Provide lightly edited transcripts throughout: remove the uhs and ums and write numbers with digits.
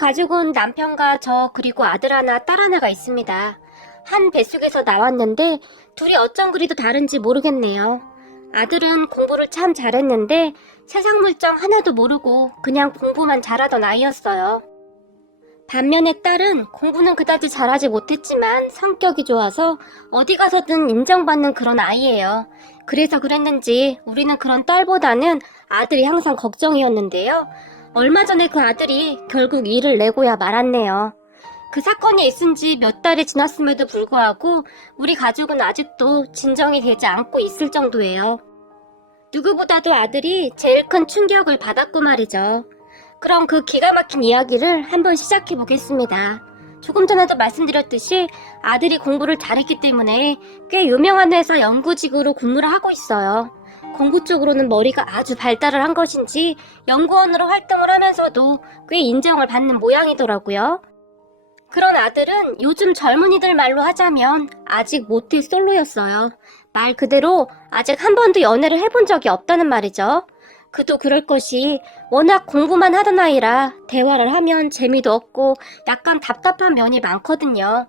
가족은 남편과 저 그리고 아들 하나, 딸 하나가 있습니다. 한 뱃속에서 나왔는데 둘이 어쩜 그리도 다른지 모르겠네요. 아들은 공부를 참 잘했는데 세상 물정 하나도 모르고 그냥 공부만 잘하던 아이였어요. 반면에 딸은 공부는 그다지 잘하지 못했지만 성격이 좋아서 어디 가서든 인정받는 그런 아이예요. 그래서 그랬는지 우리는 그런 딸보다는 아들이 항상 걱정이었는데요. 얼마 전에 그 아들이 결국 일을 내고야 말았네요. 그 사건이 있은 지 몇 달이 지났음에도 불구하고 우리 가족은 아직도 진정이 되지 않고 있을 정도예요. 누구보다도 아들이 제일 큰 충격을 받았고 말이죠. 그럼 그 기가 막힌 이야기를 한번 시작해 보겠습니다. 조금 전에도 말씀드렸듯이 아들이 공부를 잘했기 때문에 꽤 유명한 회사 연구직으로 근무를 하고 있어요. 공부 쪽으로는 머리가 아주 발달을 한 것인지 연구원으로 활동을 하면서도 꽤 인정을 받는 모양이더라고요. 그런 아들은 요즘 젊은이들 말로 하자면 아직 모태 솔로였어요. 말 그대로 아직 한 번도 연애를 해본 적이 없다는 말이죠. 그도 그럴 것이 워낙 공부만 하던 아이라 대화를 하면 재미도 없고 약간 답답한 면이 많거든요.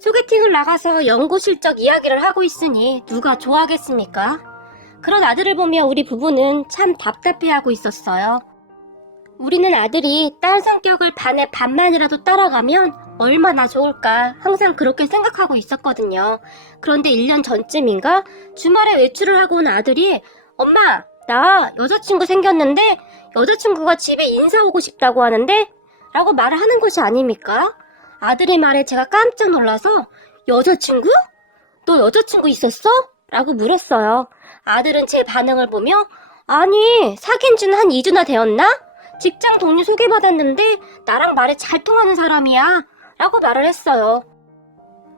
소개팅을 나가서 연구 실적 이야기를 하고 있으니 누가 좋아하겠습니까? 그런 아들을 보며 우리 부부는 참 답답해하고 있었어요. 우리는 아들이 딸 성격을 반에 반만이라도 따라가면 얼마나 좋을까 항상 그렇게 생각하고 있었거든요. 그런데 1년 전쯤인가 주말에 외출을 하고 온 아들이 엄마, 나 여자친구 생겼는데 여자친구가 집에 인사 오고 싶다고 하는데? 라고 말을 하는 것이 아닙니까? 아들의 말에 제가 깜짝 놀라서 여자친구? 너 여자친구 있었어? 라고 물었어요. 아들은 제 반응을 보며 아니 사귄 지는 한 2주나 되었나? 직장 동료 소개받았는데 나랑 말이 잘 통하는 사람이야 라고 말을 했어요.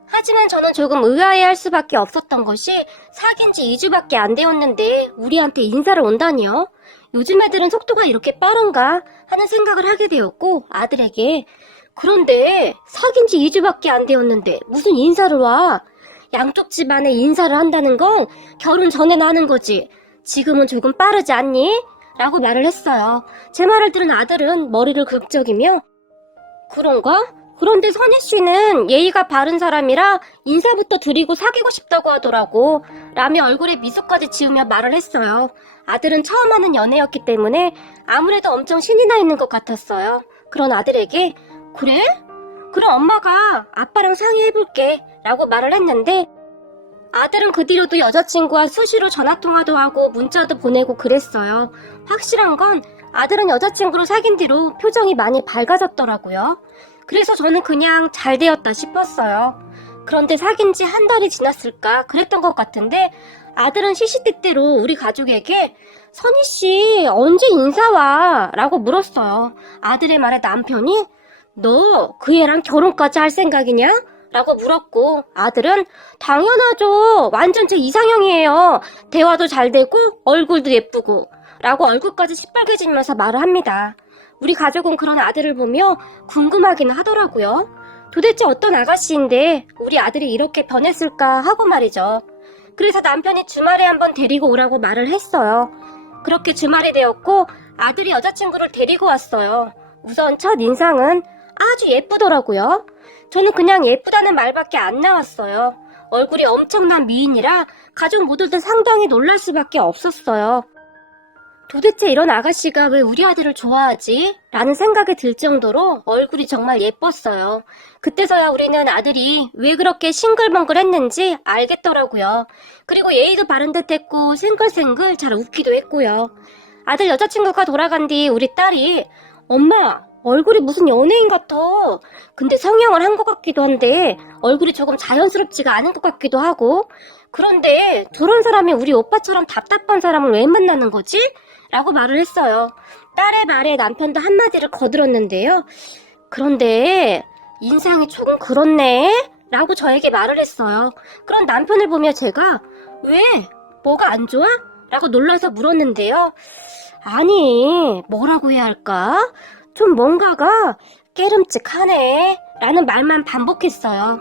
하지만 저는 조금 의아해할 수밖에 없었던 것이 사귄 지 2주밖에 안 되었는데 우리한테 인사를 온다니요. 요즘 애들은 속도가 이렇게 빠른가 하는 생각을 하게 되었고 아들에게 그런데 사귄 지 2주밖에 안 되었는데 무슨 인사를 와? 양쪽 집안에 인사를 한다는 건 결혼 전에나 하는 거지. 지금은 조금 빠르지 않니? 라고 말을 했어요. 제 말을 들은 아들은 머리를 긁적이며 그런가? 그런데 선희 씨는 예의가 바른 사람이라 인사부터 드리고 사귀고 싶다고 하더라고. 라며 얼굴에 미소까지 지으며 말을 했어요. 아들은 처음 하는 연애였기 때문에 아무래도 엄청 신이 나 있는 것 같았어요. 그런 아들에게 그래? 그럼 엄마가 아빠랑 상의해볼게 라고 말을 했는데 아들은 그 뒤로도 여자친구와 수시로 전화통화도 하고 문자도 보내고 그랬어요. 확실한 건 아들은 여자친구로 사귄 뒤로 표정이 많이 밝아졌더라고요. 그래서 저는 그냥 잘 되었다 싶었어요. 그런데 사귄 지 한 달이 지났을까 그랬던 것 같은데 아들은 시시때때로 우리 가족에게 선희씨 언제 인사 와? 라고 물었어요. 아들의 말에 남편이 너 그 애랑 결혼까지 할 생각이냐? 라고 물었고 아들은 당연하죠. 완전 제 이상형이에요. 대화도 잘 되고 얼굴도 예쁘고 라고 얼굴까지 시뻘개지면서 말을 합니다. 우리 가족은 그런 아들을 보며 궁금하기는 하더라고요. 도대체 어떤 아가씨인데 우리 아들이 이렇게 변했을까 하고 말이죠. 그래서 남편이 주말에 한번 데리고 오라고 말을 했어요. 그렇게 주말이 되었고 아들이 여자친구를 데리고 왔어요. 우선 첫 인상은 아주 예쁘더라고요. 저는 그냥 예쁘다는 말밖에 안 나왔어요. 얼굴이 엄청난 미인이라 가족 모두들 상당히 놀랄 수밖에 없었어요. 도대체 이런 아가씨가 왜 우리 아들을 좋아하지? 라는 생각이 들 정도로 얼굴이 정말 예뻤어요. 그때서야 우리는 아들이 왜 그렇게 싱글벙글했는지 알겠더라고요. 그리고 예의도 바른 듯 했고 생글생글 잘 웃기도 했고요. 아들 여자친구가 돌아간 뒤 우리 딸이 엄마 얼굴이 무슨 연예인 같아. 근데 성형을 한 것 같기도 한데 얼굴이 조금 자연스럽지가 않은 것 같기도 하고 그런데 저런 사람이 우리 오빠처럼 답답한 사람을 왜 만나는 거지? 라고 말을 했어요. 딸의 말에 남편도 한마디를 거들었는데요. 그런데 인상이 조금 그렇네? 라고 저에게 말을 했어요. 그런 남편을 보며 제가 왜? 뭐가 안 좋아? 라고 놀라서 물었는데요. 아니 뭐라고 해야 할까? 좀 뭔가가 깨름직하네 라는 말만 반복했어요.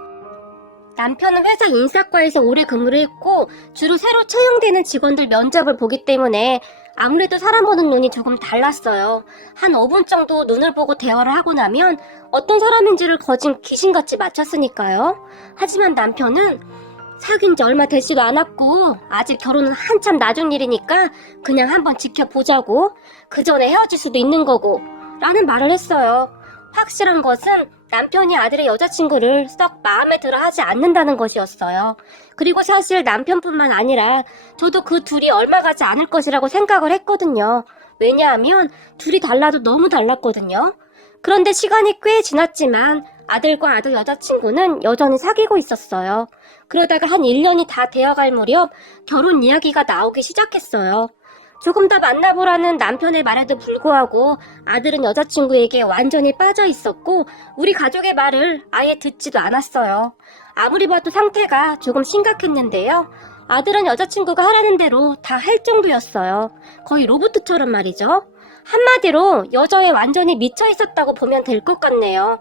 남편은 회사 인사과에서 오래 근무를 했고 주로 새로 채용되는 직원들 면접을 보기 때문에 아무래도 사람 보는 눈이 조금 달랐어요. 한 5분 정도 눈을 보고 대화를 하고 나면 어떤 사람인지를 거진 귀신같이 맞췄으니까요. 하지만 남편은 사귄 지 얼마 되지도 않았고 아직 결혼은 한참 나중 일이니까 그냥 한번 지켜보자고, 그 전에 헤어질 수도 있는 거고 라는 말을 했어요. 확실한 것은 남편이 아들의 여자친구를 썩 마음에 들어 하지 않는다는 것이었어요. 그리고 사실 남편뿐만 아니라 저도 그 둘이 얼마 가지 않을 것이라고 생각을 했거든요. 왜냐하면 둘이 달라도 너무 달랐거든요. 그런데 시간이 꽤 지났지만 아들과 아들 여자친구는 여전히 사귀고 있었어요. 그러다가 한 1년이 다 되어갈 무렵 결혼 이야기가 나오기 시작했어요. 조금 더 만나보라는 남편의 말에도 불구하고 아들은 여자친구에게 완전히 빠져 있었고 우리 가족의 말을 아예 듣지도 않았어요. 아무리 봐도 상태가 조금 심각했는데요. 아들은 여자친구가 하라는 대로 다 할 정도였어요. 거의 로봇처럼 말이죠. 한마디로 여자에 완전히 미쳐 있었다고 보면 될 것 같네요.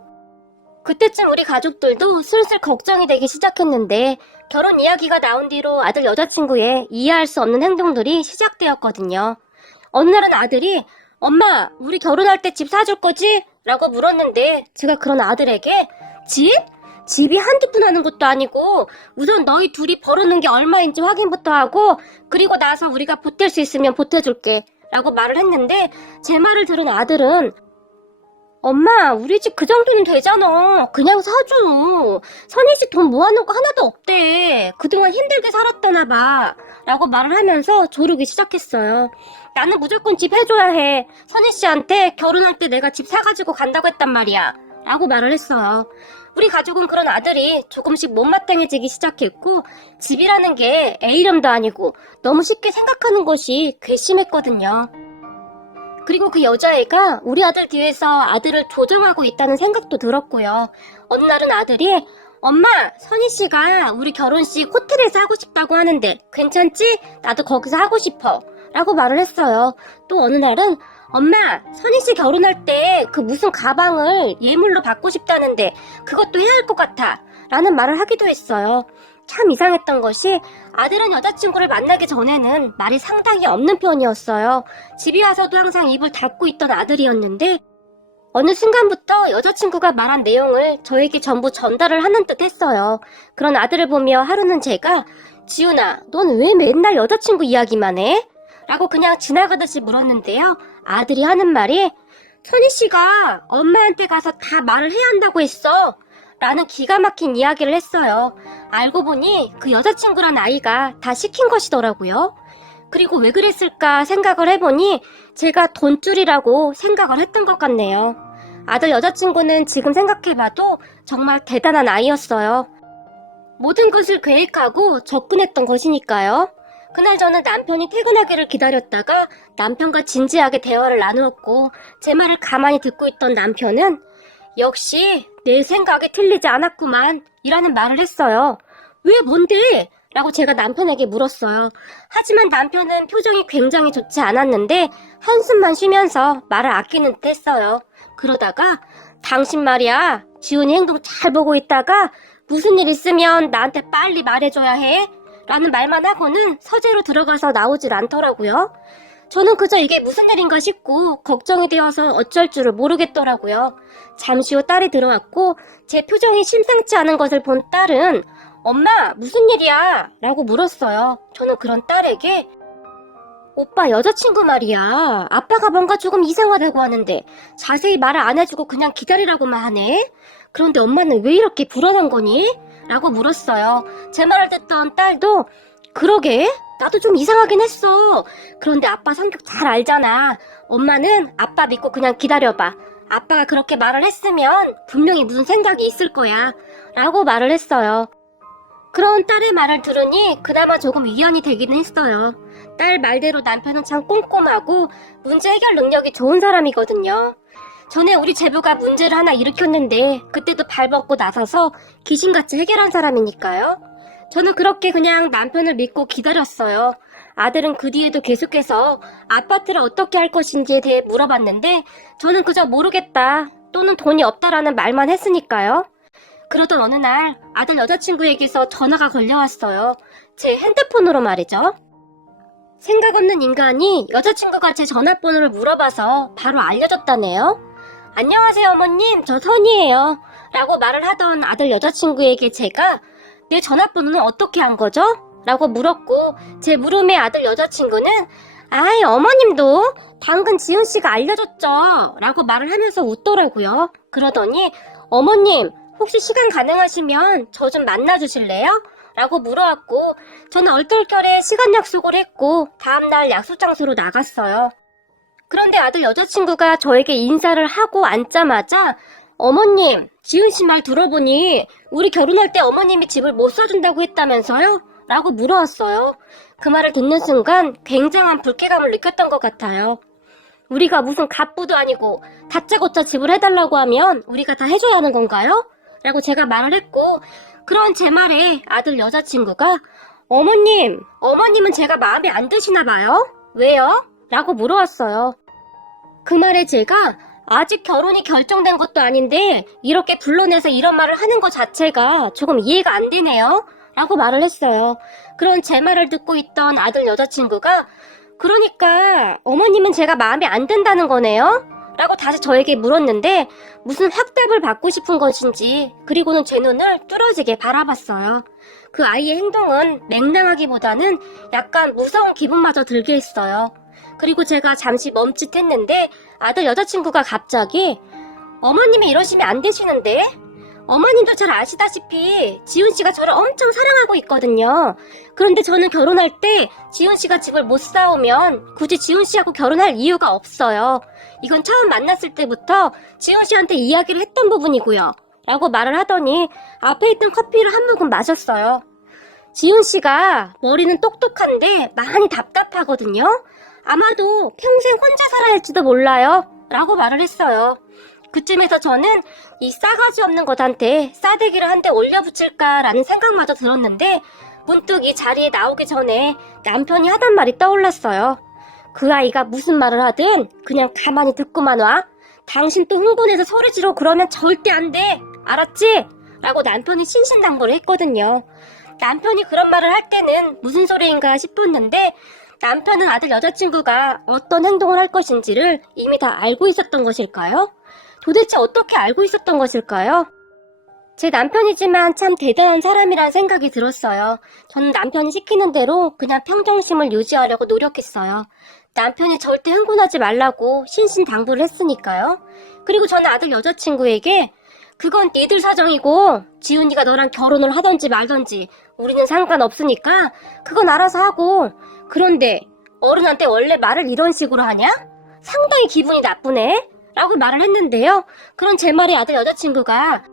그때쯤 우리 가족들도 슬슬 걱정이 되기 시작했는데 결혼 이야기가 나온 뒤로 아들 여자친구의 이해할 수 없는 행동들이 시작되었거든요. 어느 날은 아들이 엄마, 우리 결혼할 때 집 사줄 거지? 라고 물었는데 제가 그런 아들에게 집? 집이 한두 푼 하는 것도 아니고 우선 너희 둘이 벌어놓은 게 얼마인지 확인부터 하고 그리고 나서 우리가 보탤 수 있으면 보태줄게 라고 말을 했는데 제 말을 들은 아들은 엄마, 우리 집 그 정도는 되잖아. 그냥 사줘. 선희씨 돈 모아놓은 거 하나도 없대. 그동안 힘들게 살았다나 봐. 라고 말을 하면서 조르기 시작했어요. 나는 무조건 집 해줘야 해. 선희씨한테 결혼할 때 내가 집 사가지고 간다고 했단 말이야. 라고 말을 했어요. 우리 가족은 그런 아들이 조금씩 못마땅해지기 시작했고 집이라는 게 애 이름도 아니고 너무 쉽게 생각하는 것이 괘씸했거든요. 그리고 그 여자애가 우리 아들 뒤에서 아들을 조종하고 있다는 생각도 들었고요. 어느 날은 아들이 엄마, 선희씨가 우리 결혼식 호텔에서 하고 싶다고 하는데 괜찮지? 나도 거기서 하고 싶어 라고 말을 했어요. 또 어느 날은 엄마, 선희씨 결혼할 때 그 무슨 가방을 예물로 받고 싶다는데 그것도 해야 할 것 같아 라는 말을 하기도 했어요. 참 이상했던 것이 아들은 여자친구를 만나기 전에는 말이 상당히 없는 편이었어요. 집에 와서도 항상 입을 닫고 있던 아들이었는데 어느 순간부터 여자친구가 말한 내용을 저에게 전부 전달을 하는 듯 했어요. 그런 아들을 보며 하루는 제가 지훈아, 넌 왜 맨날 여자친구 이야기만 해? 라고 그냥 지나가듯이 물었는데요. 아들이 하는 말이 선희씨가 엄마한테 가서 다 말을 해야 한다고 했어 라는 기가 막힌 이야기를 했어요. 알고 보니 그 여자친구란 아이가 다 시킨 것이더라고요. 그리고 왜 그랬을까 생각을 해보니 제가 돈줄이라고 생각을 했던 것 같네요. 아들 여자친구는 지금 생각해봐도 정말 대단한 아이였어요. 모든 것을 계획하고 접근했던 것이니까요. 그날 저는 남편이 퇴근하기를 기다렸다가 남편과 진지하게 대화를 나누었고 제 말을 가만히 듣고 있던 남편은 역시 내 생각이 틀리지 않았구만 이라는 말을 했어요. 왜 뭔데? 라고 제가 남편에게 물었어요. 하지만 남편은 표정이 굉장히 좋지 않았는데 한숨만 쉬면서 말을 아끼는 듯 했어요. 그러다가 당신 말이야, 지훈이 행동 잘 보고 있다가 무슨 일 있으면 나한테 빨리 말해줘야 해 라는 말만 하고는 서재로 들어가서 나오질 않더라고요. 저는 그저 이게 무슨 일인가 싶고 걱정이 되어서 어쩔 줄을 모르겠더라고요. 잠시 후 딸이 들어왔고 제 표정이 심상치 않은 것을 본 딸은 엄마, 무슨 일이야? 라고 물었어요. 저는 그런 딸에게 오빠 여자친구 말이야. 아빠가 뭔가 조금 이상하다고 하는데 자세히 말을 안 해주고 그냥 기다리라고만 하네. 그런데 엄마는 왜 이렇게 불안한 거니? 라고 물었어요. 제 말을 듣던 딸도 그러게, 나도 좀 이상하긴 했어. 그런데 아빠 성격 잘 알잖아. 엄마는 아빠 믿고 그냥 기다려봐. 아빠가 그렇게 말을 했으면 분명히 무슨 생각이 있을 거야. 라고 말을 했어요. 그런 딸의 말을 들으니 그나마 조금 위안이 되기는 했어요. 딸 말대로 남편은 참 꼼꼼하고 문제 해결 능력이 좋은 사람이거든요. 전에 우리 제부가 문제를 하나 일으켰는데 그때도 발벗고 나서서 귀신같이 해결한 사람이니까요. 저는 그렇게 그냥 남편을 믿고 기다렸어요. 아들은 그 뒤에도 계속해서 아파트를 어떻게 할 것인지에 대해 물어봤는데 저는 그저 모르겠다 또는 돈이 없다라는 말만 했으니까요. 그러던 어느 날 아들 여자친구에게서 전화가 걸려왔어요. 제 핸드폰으로 말이죠. 생각 없는 인간이 여자친구가 제 전화번호를 물어봐서 바로 알려줬다네요. 안녕하세요 어머님, 저 선이에요 라고 말을 하던 아들 여자친구에게 제가 내 전화번호는 어떻게 한 거죠? 라고 물었고, 제 물음에 아들 여자친구는 아이 어머님도 방금 지훈씨가 알려줬죠 라고 말을 하면서 웃더라고요. 그러더니 어머님 혹시 시간 가능하시면 저 좀 만나주실래요? 라고 물어왔고, 저는 얼떨결에 시간 약속을 했고 다음날 약속 장소로 나갔어요. 그런데 아들 여자친구가 저에게 인사를 하고 앉자마자 어머님, 지훈씨 말 들어보니 우리 결혼할 때 어머님이 집을 못 사준다고 했다면서요? 라고 물어왔어요. 그 말을 듣는 순간 굉장한 불쾌감을 느꼈던 것 같아요. 우리가 무슨 갑부도 아니고 다짜고짜 집을 해달라고 하면 우리가 다 해줘야 하는 건가요? 라고 제가 말을 했고, 그런 제 말에 아들 여자친구가 어머님은 제가 마음에 안 드시나 봐요? 왜요? 라고 물어왔어요. 그 말에 제가 아직 결혼이 결정된 것도 아닌데 이렇게 불러내서 이런 말을 하는 것 자체가 조금 이해가 안 되네요 라고 말을 했어요. 그런 제 말을 듣고 있던 아들 여자친구가 그러니까 어머님은 제가 마음에 안 든다는 거네요? 라고 다시 저에게 물었는데 무슨 확답을 받고 싶은 것인지, 그리고는 제 눈을 뚫어지게 바라봤어요. 그 아이의 행동은 맹랑하기보다는 약간 무서운 기분마저 들게 했어요. 그리고 제가 잠시 멈칫했는데 아들 여자친구가 갑자기 어머님이 이러시면 안 되시는데? 어머님도 잘 아시다시피 지훈씨가 저를 엄청 사랑하고 있거든요. 그런데 저는 결혼할 때 지훈씨가 집을 못 사오면 굳이 지훈씨하고 결혼할 이유가 없어요. 이건 처음 만났을 때부터 지훈씨한테 이야기를 했던 부분이고요. 라고 말을 하더니 앞에 있던 커피를 한 모금 마셨어요. 지훈씨가 머리는 똑똑한데 많이 답답하거든요. 아마도 평생 혼자 살아야 할지도 몰라요. 라고 말을 했어요. 그쯤에서 저는 이 싸가지 없는 것한테 싸대기를 한 대 올려붙일까라는 생각마저 들었는데 문득 이 자리에 나오기 전에 남편이 하던 말이 떠올랐어요. 그 아이가 무슨 말을 하든 그냥 가만히 듣고만 와. 당신 또 흥분해서 소리 지르고 그러면 절대 안 돼. 알았지? 라고 남편이 신신당부를 했거든요. 남편이 그런 말을 할 때는 무슨 소리인가 싶었는데 남편은 아들 여자친구가 어떤 행동을 할 것인지를 이미 다 알고 있었던 것일까요? 도대체 어떻게 알고 있었던 것일까요? 제 남편이지만 참 대단한 사람이란 생각이 들었어요. 저는 남편이 시키는 대로 그냥 평정심을 유지하려고 노력했어요. 남편이 절대 흥분하지 말라고 신신당부를 했으니까요. 그리고 저는 아들 여자친구에게 그건 니들 사정이고 지훈이가 너랑 결혼을 하던지 말던지 우리는 상관없으니까 그건 알아서 하고, 그런데 어른한테 원래 말을 이런 식으로 하냐? 상당히 기분이 나쁘네? 라고 말을 했는데요. 그런 제 말에 아들 여자친구가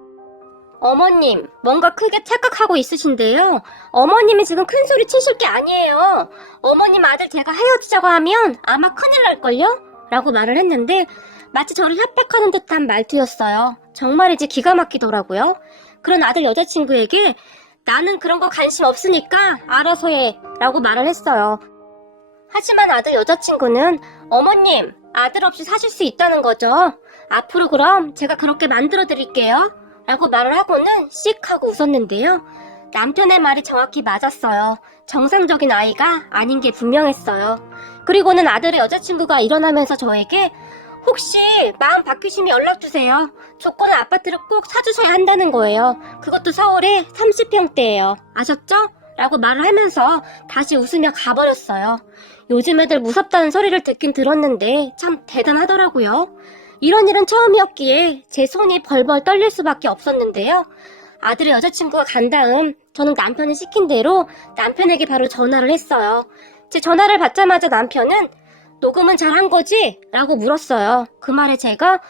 어머님, 뭔가 크게 착각하고 있으신데요. 어머님이 지금 큰 소리 치실 게 아니에요. 어머님 아들 제가 헤어지자고 하면 아마 큰일 날걸요? 라고 말을 했는데 마치 저를 협박하는 듯한 말투였어요. 정말이지 기가 막히더라고요. 그런 아들 여자친구에게 나는 그런 거 관심 없으니까 알아서 해 라고 말을 했어요. 하지만 아들 여자친구는 어머님, 아들 없이 사실 수 있다는 거죠. 앞으로 그럼 제가 그렇게 만들어 드릴게요 라고 말을 하고는 씩 하고 웃었는데요. 남편의 말이 정확히 맞았어요. 정상적인 아이가 아닌 게 분명했어요. 그리고는 아들의 여자친구가 일어나면서 저에게 혹시 마음 바뀌시면 연락주세요. 조건은 아파트를 꼭 사주셔야 한다는 거예요. 그것도 서울에 30평대예요. 아셨죠? 라고 말을 하면서 다시 웃으며 가버렸어요. 요즘 애들 무섭다는 소리를 듣긴 들었는데 참 대단하더라고요. 이런 일은 처음이었기에 제 손이 벌벌 떨릴 수밖에 없었는데요. 아들의 여자친구가 간 다음 저는 남편이 시킨 대로 남편에게 바로 전화를 했어요. 제 전화를 받자마자 남편은 녹음은 잘한 거지? 라고 물었어요. 그 말에 제가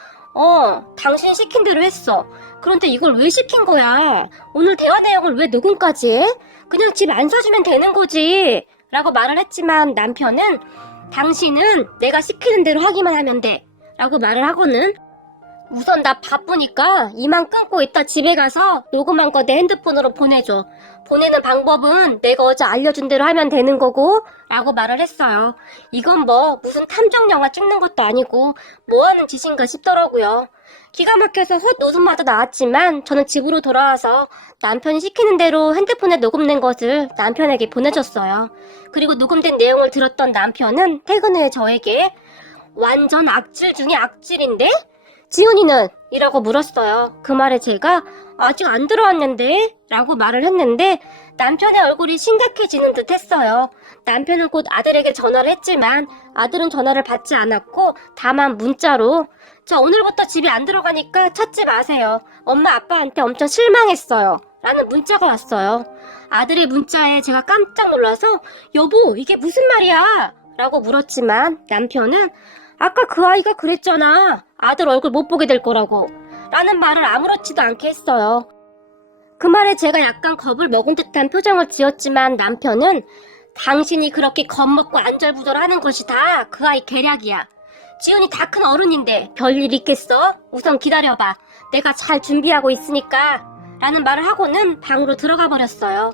당신 시킨 대로 했어. 그런데 이걸 왜 시킨 거야? 오늘 대화 내용을 왜 녹음까지 해? 그냥 집 안 사주면 되는 거지 라고 말을 했지만 남편은 당신은 내가 시키는 대로 하기만 하면 돼 라고 말을 하고는 우선 나 바쁘니까 이만 끊고 이따 집에 가서 녹음한 거 내 핸드폰으로 보내줘. 보내는 방법은 내가 어제 알려준 대로 하면 되는 거고 라고 말을 했어요. 이건 뭐 무슨 탐정 영화 찍는 것도 아니고 뭐 하는 짓인가 싶더라고요. 기가 막혀서 헛웃음마저 나왔지만 저는 집으로 돌아와서 남편이 시키는 대로 핸드폰에 녹음된 것을 남편에게 보내줬어요. 그리고 녹음된 내용을 들었던 남편은 퇴근 후에 저에게 완전 악질 중에 악질인데? 지훈이는? 이라고 물었어요. 그 말에 제가 아직 안 들어왔는데? 라고 말을 했는데 남편의 얼굴이 심각해지는 듯 했어요. 남편은 곧 아들에게 전화를 했지만 아들은 전화를 받지 않았고 다만 문자로 저 오늘부터 집에 안 들어가니까 찾지 마세요. 엄마 아빠한테 엄청 실망했어요. 라는 문자가 왔어요. 아들의 문자에 제가 깜짝 놀라서 여보 이게 무슨 말이야? 라고 물었지만 남편은 아까 그 아이가 그랬잖아. 아들 얼굴 못 보게 될 거라고. 라는 말을 아무렇지도 않게 했어요. 그 말에 제가 약간 겁을 먹은 듯한 표정을 지었지만 남편은 당신이 그렇게 겁먹고 안절부절하는 것이 다 그 아이 계략이야. 지훈이 다 큰 어른인데 별일 있겠어? 우선 기다려봐. 내가 잘 준비하고 있으니까. 라는 말을 하고는 방으로 들어가 버렸어요.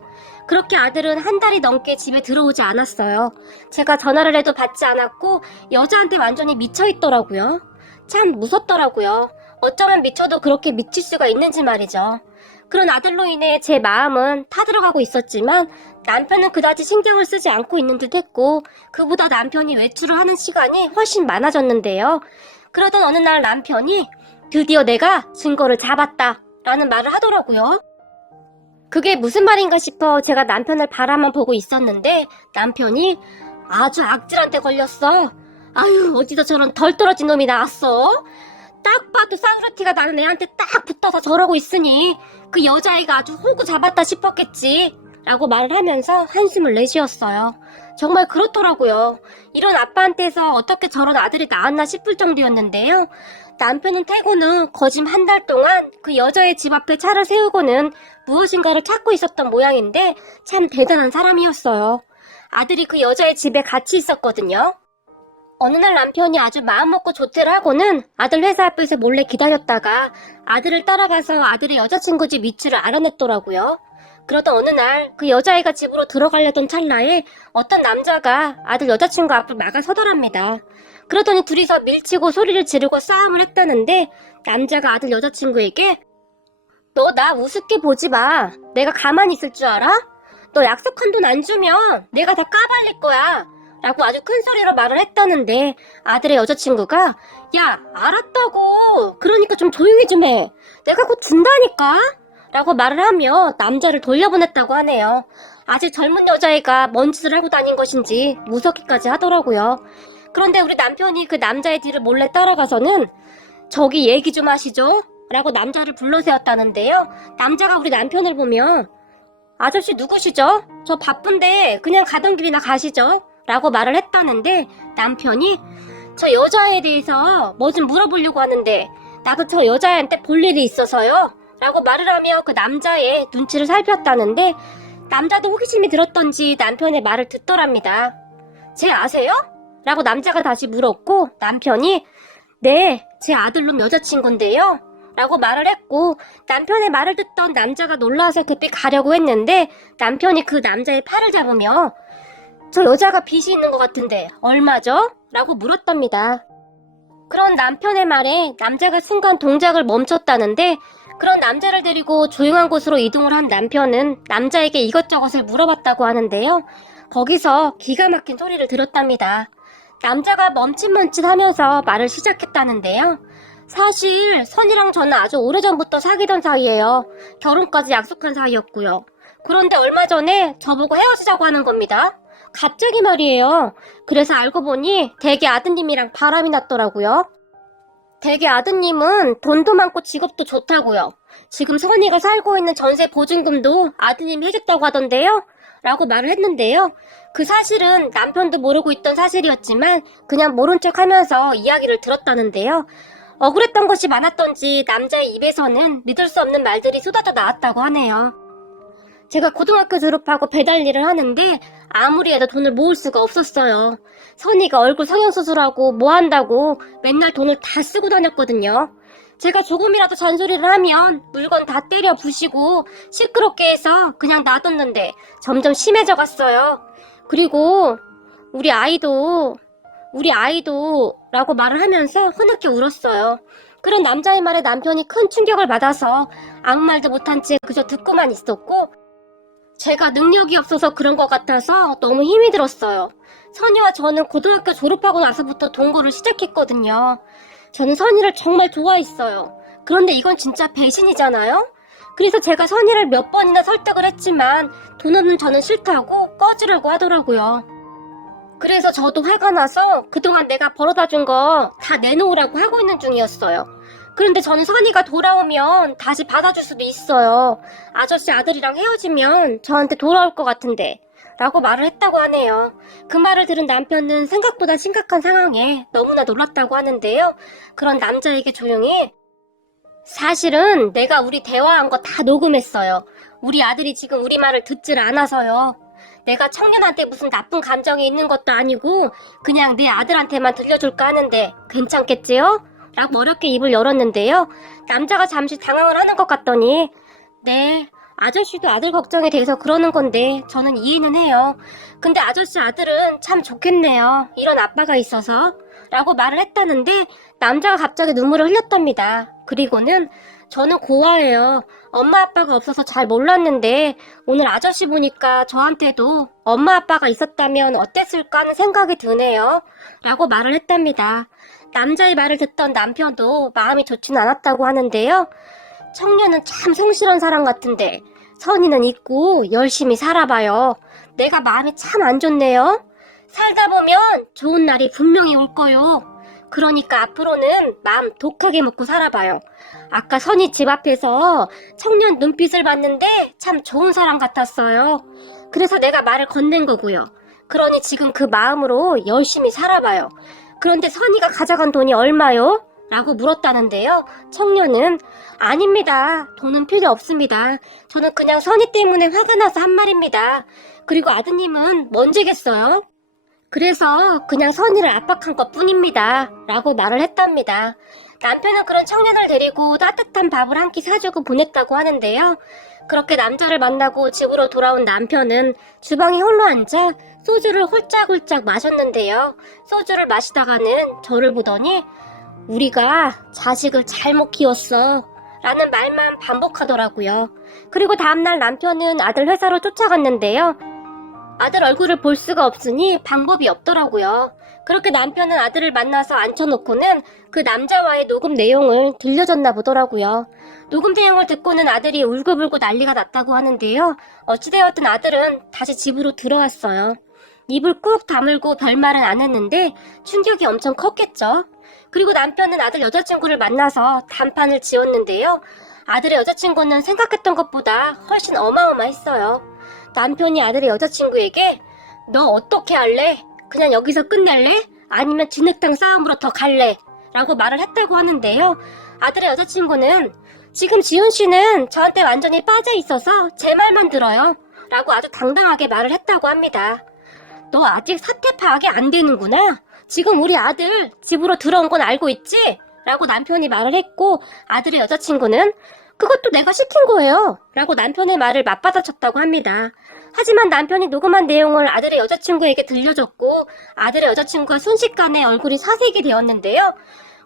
그렇게 아들은 한 달이 넘게 집에 들어오지 않았어요. 제가 전화를 해도 받지 않았고 여자한테 완전히 미쳐있더라고요. 참 무섭더라고요. 어쩌면 미쳐도 그렇게 미칠 수가 있는지 말이죠. 그런 아들로 인해 제 마음은 타들어가고 있었지만 남편은 그다지 신경을 쓰지 않고 있는 듯 했고 그보다 남편이 외출을 하는 시간이 훨씬 많아졌는데요. 그러던 어느 날 남편이 드디어 내가 증거를 잡았다 라는 말을 하더라고요. 그게 무슨 말인가 싶어 제가 남편을 바라만 보고 있었는데 남편이 아주 악질한테 걸렸어. 아유 어디서 저런 덜 떨어진 놈이 나왔어? 딱 봐도 싸구려티가 나는 애한테 딱 붙어서 저러고 있으니 그 여자아이가 아주 호구 잡았다 싶었겠지 라고 말을 하면서 한숨을 내쉬었어요. 정말 그렇더라고요. 이런 아빠한테서 어떻게 저런 아들이 나왔나 싶을 정도였는데요. 남편은 퇴근 후 거짐 한 달 동안 그 여자의 집 앞에 차를 세우고는 무엇인가를 찾고 있었던 모양인데 참 대단한 사람이었어요. 아들이 그 여자의 집에 같이 있었거든요. 어느 날 남편이 아주 마음먹고 조퇴를 하고는 아들 회사 앞에서 몰래 기다렸다가 아들을 따라가서 아들의 여자친구 집 위치를 알아냈더라고요. 그러던 어느 날 그 여자애가 집으로 들어가려던 찰나에 어떤 남자가 아들 여자친구 앞을 막아서더랍니다. 그러더니 둘이서 밀치고 소리를 지르고 싸움을 했다는데 남자가 아들 여자친구에게 너 나 우습게 보지 마. 내가 가만히 있을 줄 알아? 너 약속한 돈 안 주면 내가 다 까발릴 거야. 라고 아주 큰 소리로 말을 했다는데 아들의 여자친구가 야 알았다고. 그러니까 좀 조용히 좀 해. 내가 곧 준다니까. 라고 말을 하며 남자를 돌려보냈다고 하네요. 아직 젊은 여자애가 뭔 짓을 하고 다닌 것인지 무섭기까지 하더라고요. 그런데 우리 남편이 그 남자의 뒤를 몰래 따라가서는 저기 얘기 좀 하시죠? 라고 남자를 불러세웠다는데요. 남자가 우리 남편을 보며 아저씨 누구시죠? 저 바쁜데 그냥 가던 길이나 가시죠? 라고 말을 했다는데 남편이 저 여자애에 대해서 뭐 좀 물어보려고 하는데 나도 저 여자애한테 볼 일이 있어서요. 라고 말을 하며 그 남자의 눈치를 살폈다는데 남자도 호기심이 들었던지 남편의 말을 듣더랍니다. 쟤 아세요? 라고 남자가 다시 물었고 남편이 네, 제 아들놈 여자친구인데요. 라고 말을 했고 남편의 말을 듣던 남자가 놀라서 급히 가려고 했는데 남편이 그 남자의 팔을 잡으며 저 여자가 빚이 있는 것 같은데 얼마죠? 라고 물었답니다. 그런 남편의 말에 남자가 순간 동작을 멈췄다는데 그런 남자를 데리고 조용한 곳으로 이동을 한 남편은 남자에게 이것저것을 물어봤다고 하는데요. 거기서 기가 막힌 소리를 들었답니다. 남자가 멈칫멈칫하면서 말을 시작했다는데요. 사실 선이랑 저는 아주 오래전부터 사귀던 사이예요. 결혼까지 약속한 사이였고요. 그런데 얼마 전에 저보고 헤어지자고 하는 겁니다. 갑자기 말이에요. 그래서 알고 보니 대개 아드님이랑 바람이 났더라고요. 대개 아드님은 돈도 많고 직업도 좋다고요. 지금 선이가 살고 있는 전세 보증금도 아드님이 해줬다고 하던데요. 라고 말을 했는데요. 그 사실은 남편도 모르고 있던 사실이었지만 그냥 모른 척 하면서 이야기를 들었다는데요. 억울했던 것이 많았던지 남자의 입에서는 믿을 수 없는 말들이 쏟아져 나왔다고 하네요. 제가 고등학교 졸업하고 배달 일을 하는데 아무리 해도 돈을 모을 수가 없었어요. 선이가 얼굴 성형수술하고 뭐 한다고 맨날 돈을 다 쓰고 다녔거든요. 제가 조금이라도 잔소리를 하면 물건 다 때려 부시고 시끄럽게 해서 그냥 놔뒀는데 점점 심해져 갔어요. 그리고 우리 아이도 라고 말을 하면서 흐느껴 울었어요. 그런 남자의 말에 남편이 큰 충격을 받아서 아무 말도 못한 채 그저 듣고만 있었고, 제가 능력이 없어서 그런 것 같아서 너무 힘이 들었어요. 선이와 저는 고등학교 졸업하고 나서부터 동거를 시작했거든요. 저는 선이를 정말 좋아했어요. 그런데 이건 진짜 배신이잖아요? 그래서 제가 선이를 몇 번이나 설득을 했지만 돈 없는 저는 싫다고 꺼지려고 하더라고요. 그래서 저도 화가 나서 그동안 내가 벌어다 준 거 다 내놓으라고 하고 있는 중이었어요. 그런데 저는 선이가 돌아오면 다시 받아줄 수도 있어요. 아저씨 아들이랑 헤어지면 저한테 돌아올 것 같은데 라고 말을 했다고 하네요. 그 말을 들은 남편은 생각보다 심각한 상황에 너무나 놀랐다고 하는데요. 그런 남자에게 조용히, 사실은 내가 우리 대화한 거 다 녹음했어요. 우리 아들이 지금 우리 말을 듣질 않아서요. 내가 청년한테 무슨 나쁜 감정이 있는 것도 아니고 그냥 내 아들한테만 들려줄까 하는데 괜찮겠지요? 라고 어렵게 입을 열었는데요. 남자가 잠시 당황을 하는 것 같더니, 네, 아저씨도 아들 걱정에 대해서 그러는 건데 저는 이해는 해요. 근데 아저씨 아들은 참 좋겠네요. 이런 아빠가 있어서. 라고 말을 했다는데 남자가 갑자기 눈물을 흘렸답니다. 그리고는 저는 고아예요. 엄마 아빠가 없어서 잘 몰랐는데 오늘 아저씨 보니까 저한테도 엄마 아빠가 있었다면 어땠을까 하는 생각이 드네요. 라고 말을 했답니다. 남자의 말을 듣던 남편도 마음이 좋지는 않았다고 하는데요. 청년은 참 성실한 사람 같은데 선의는 있고 열심히 살아봐요. 내가 마음이 참 안 좋네요. 살다 보면 좋은 날이 분명히 올 거요. 그러니까 앞으로는 마음 독하게 먹고 살아봐요. 아까 선이 집 앞에서 청년 눈빛을 봤는데 참 좋은 사람 같았어요. 그래서 내가 말을 건넨 거고요. 그러니 지금 그 마음으로 열심히 살아봐요. 그런데 선이가 가져간 돈이 얼마요? 라고 물었다는데요. 청년은 아닙니다. 돈은 필요 없습니다. 저는 그냥 선이 때문에 화가 나서 한 말입니다. 그리고 아드님은 뭔 죄겠어요? 그래서 그냥 선이를 압박한 것 뿐입니다. 라고 말을 했답니다. 남편은 그런 청년을 데리고 따뜻한 밥을 한 끼 사주고 보냈다고 하는데요. 그렇게 남자를 만나고 집으로 돌아온 남편은 주방에 홀로 앉아 소주를 홀짝홀짝 마셨는데요. 소주를 마시다가는 저를 보더니 우리가 자식을 잘못 키웠어 라는 말만 반복하더라고요. 그리고 다음날 남편은 아들 회사로 쫓아갔는데요. 아들 얼굴을 볼 수가 없으니 방법이 없더라고요. 그렇게 남편은 아들을 만나서 앉혀놓고는 그 남자와의 녹음 내용을 들려줬나 보더라고요. 녹음 내용을 듣고는 아들이 울고불고 난리가 났다고 하는데요. 어찌되었든 아들은 다시 집으로 들어왔어요. 입을 꾹 다물고 별말은 안 했는데 충격이 엄청 컸겠죠. 그리고 남편은 아들 여자친구를 만나서 단판을 지었는데요. 아들의 여자친구는 생각했던 것보다 훨씬 어마어마했어요. 남편이 아들의 여자친구에게 너 어떻게 할래? 그냥 여기서 끝낼래? 아니면 진흙탕 싸움으로 더 갈래? 라고 말을 했다고 하는데요. 아들의 여자친구는 지금 지훈 씨는 저한테 완전히 빠져 있어서 제 말만 들어요. 라고 아주 당당하게 말을 했다고 합니다. 너 아직 사태 파악이 안 되는구나. 지금 우리 아들 집으로 들어온 건 알고 있지? 라고 남편이 말을 했고 아들의 여자친구는 그것도 내가 시킨 거예요. 라고 남편의 말을 맞받아쳤다고 합니다. 하지만 남편이 녹음한 내용을 아들의 여자친구에게 들려줬고 아들의 여자친구가 순식간에 얼굴이 사색이 되었는데요.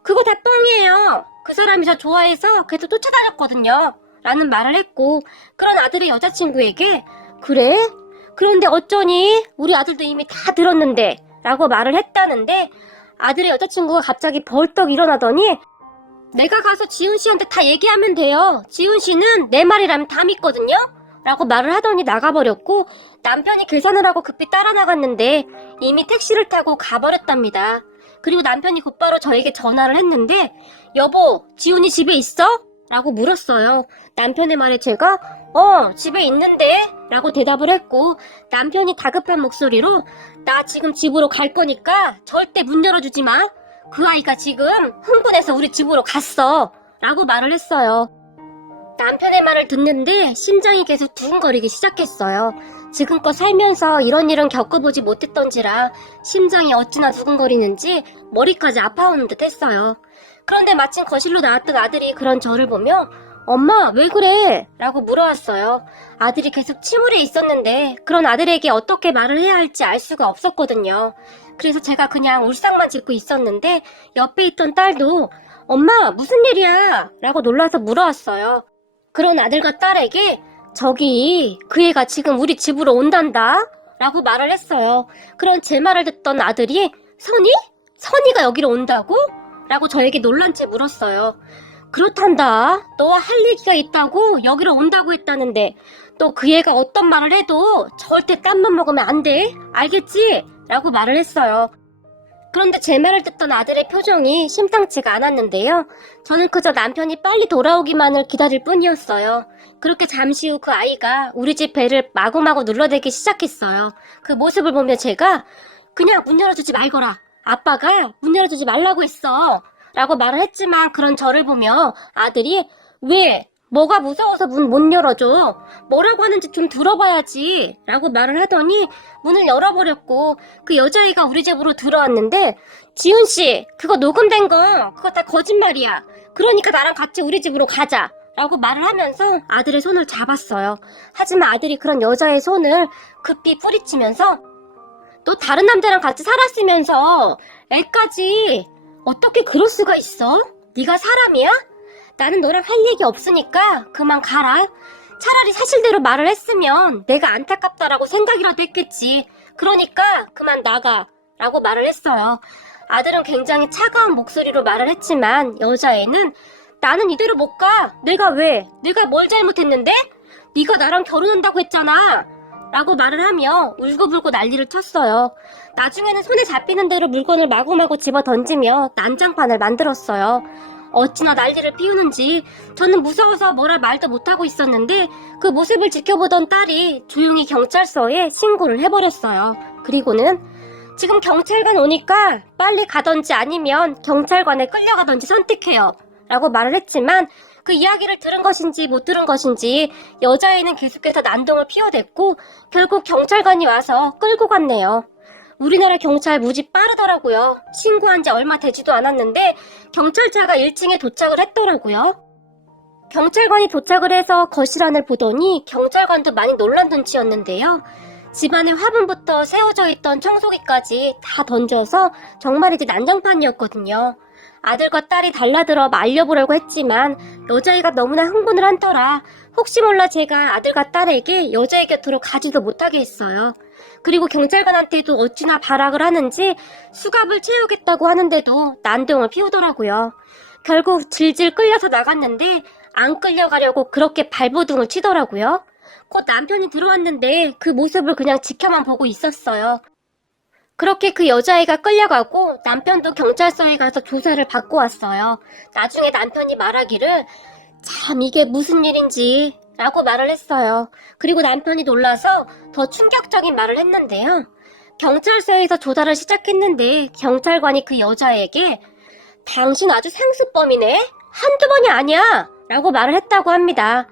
그거 다 뻥이에요. 그 사람이 저 좋아해서 계속 쫓아다녔거든요. 라는 말을 했고 그런 아들의 여자친구에게 그래? 그런데 어쩌니? 우리 아들도 이미 다 들었는데 라고 말을 했다는데 아들의 여자친구가 갑자기 벌떡 일어나더니 내가 가서 지훈 씨한테 다 얘기하면 돼요. 지훈 씨는 내 말이라면 다 믿거든요. 라고 말을 하더니 나가버렸고 남편이 계산을 하고 급히 따라 나갔는데 이미 택시를 타고 가버렸답니다. 그리고 남편이 곧바로 저에게 전화를 했는데 여보, 지훈이 집에 있어? 라고 물었어요. 남편의 말에 제가 집에 있는데? 라고 대답을 했고 남편이 다급한 목소리로 나 지금 집으로 갈 거니까 절대 문 열어주지 마. 그 아이가 지금 흥분해서 우리 집으로 갔어. 라고 말을 했어요. 남편의 말을 듣는데 심장이 계속 두근거리기 시작했어요. 지금껏 살면서 이런 일은 겪어보지 못했던지라 심장이 어찌나 두근거리는지 머리까지 아파오는 듯 했어요. 그런데 마침 거실로 나왔던 아들이 그런 저를 보며 엄마 왜 그래? 라고 물어왔어요. 아들이 계속 침울해 있었는데 그런 아들에게 어떻게 말을 해야 할지 알 수가 없었거든요. 그래서 제가 그냥 울상만 짓고 있었는데 옆에 있던 딸도 엄마 무슨 일이야? 라고 놀라서 물어왔어요. 그런 아들과 딸에게 저기 그 애가 지금 우리 집으로 온단다 라고 말을 했어요. 그런 제 말을 듣던 아들이 선이? 선이가 여기로 온다고? 라고 저에게 놀란 채 물었어요. 그렇단다. 너와 할 얘기가 있다고 여기로 온다고 했다는데 또 그 애가 어떤 말을 해도 절대 딴맘 먹으면 안 돼. 알겠지? 라고 말을 했어요. 그런데 제 말을 듣던 아들의 표정이 심상치가 않았는데요. 저는 그저 남편이 빨리 돌아오기만을 기다릴 뿐이었어요. 그렇게 잠시 후 그 아이가 우리 집 배를 마구마구 눌러대기 시작했어요. 그 모습을 보며 제가 그냥 문 열어주지 말거라. 아빠가 문 열어주지 말라고 했어. 라고 말을 했지만 그런 저를 보며 아들이 왜? 뭐가 무서워서 문 못 열어줘? 뭐라고 하는지 좀 들어봐야지 라고 말을 하더니 문을 열어버렸고 그 여자아이가 우리 집으로 들어왔는데 지훈씨 그거 녹음된 거 그거 다 거짓말이야. 그러니까 나랑 같이 우리 집으로 가자 라고 말을 하면서 아들의 손을 잡았어요. 하지만 아들이 그런 여자의 손을 급히 뿌리치면서 너 다른 남자랑 같이 살았으면서 애까지 어떻게 그럴 수가 있어? 네가 사람이야? 나는 너랑 할 얘기 없으니까 그만 가라. 차라리 사실대로 말을 했으면 내가 안타깝다라고 생각이라도 했겠지. 그러니까 그만 나가 라고 말을 했어요. 아들은 굉장히 차가운 목소리로 말을 했지만 여자애는 나는 이대로 못 가. 내가 왜? 내가 뭘 잘못했는데? 네가 나랑 결혼한다고 했잖아. 라고 말을 하며 울고불고 난리를 쳤어요. 나중에는 손에 잡히는 대로 물건을 마구마구 집어 던지며 난장판을 만들었어요. 어찌나 난리를 피우는지 저는 무서워서 뭐라 말도 못하고 있었는데 그 모습을 지켜보던 딸이 조용히 경찰서에 신고를 해버렸어요. 그리고는 지금 경찰관 오니까 빨리 가던지 아니면 경찰관에 끌려가던지 선택해요. 라고 말을 했지만 그 이야기를 들은 것인지 못 들은 것인지 여자애는 계속해서 난동을 피워댔고 결국 경찰관이 와서 끌고 갔네요. 우리나라 경찰 무지 빠르더라고요. 신고한 지 얼마 되지도 않았는데 경찰차가 1층에 도착을 했더라고요. 경찰관이 도착을 해서 거실 안을 보더니 경찰관도 많이 놀란 눈치였는데요. 집안의 화분부터 세워져 있던 청소기까지 다 던져서 정말이지 난장판이었거든요. 아들과 딸이 달라들어 말려보려고 했지만 여자애가 너무나 흥분을 한 터라 혹시 몰라 제가 아들과 딸에게 여자애 곁으로 가지도 못하게 했어요. 그리고 경찰관한테도 어찌나 발악을 하는지 수갑을 채우겠다고 하는데도 난동을 피우더라고요. 결국 질질 끌려서 나갔는데 안 끌려가려고 그렇게 발버둥을 치더라고요. 곧 남편이 들어왔는데 그 모습을 그냥 지켜만 보고 있었어요. 그렇게 그 여자애가 끌려가고 남편도 경찰서에 가서 조사를 받고 왔어요. 나중에 남편이 말하기를 참 이게 무슨 일인지 라고 말을 했어요. 그리고 남편이 놀라서 더 충격적인 말을 했는데요. 경찰서에서 조사를 시작했는데 경찰관이 그 여자에게 당신 아주 상습범이네? 한두 번이 아니야! 라고 말을 했다고 합니다.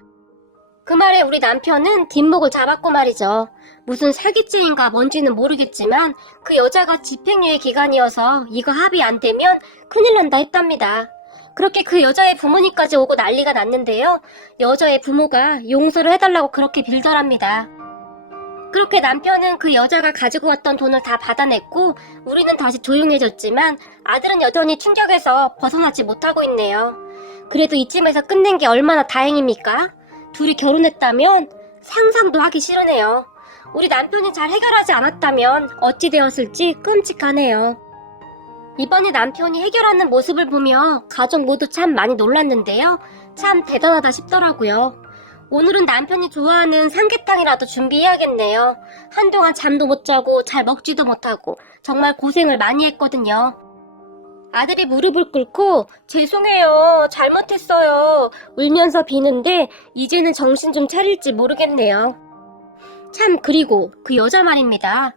그 말에 우리 남편은 뒷목을 잡았고 말이죠. 무슨 사기죄인가 뭔지는 모르겠지만 그 여자가 집행유예 기간이어서 이거 합의 안 되면 큰일 난다 했답니다. 그렇게 그 여자의 부모님까지 오고 난리가 났는데요. 여자의 부모가 용서를 해달라고 그렇게 빌더랍니다. 그렇게 남편은 그 여자가 가지고 왔던 돈을 다 받아냈고 우리는 다시 조용해졌지만 아들은 여전히 충격에서 벗어나지 못하고 있네요. 그래도 이쯤에서 끝낸 게 얼마나 다행입니까? 둘이 결혼했다면 상상도 하기 싫으네요. 우리 남편이 잘 해결하지 않았다면 어찌 되었을지 끔찍하네요. 이번에 남편이 해결하는 모습을 보며 가족 모두 참 많이 놀랐는데요. 참 대단하다 싶더라고요. 오늘은 남편이 좋아하는 삼계탕이라도 준비해야겠네요. 한동안 잠도 못 자고 잘 먹지도 못하고 정말 고생을 많이 했거든요. 아들이 무릎을 꿇고 죄송해요. 잘못했어요. 울면서 비는데 이제는 정신 좀 차릴지 모르겠네요. 참 그리고 그 여자 말입니다.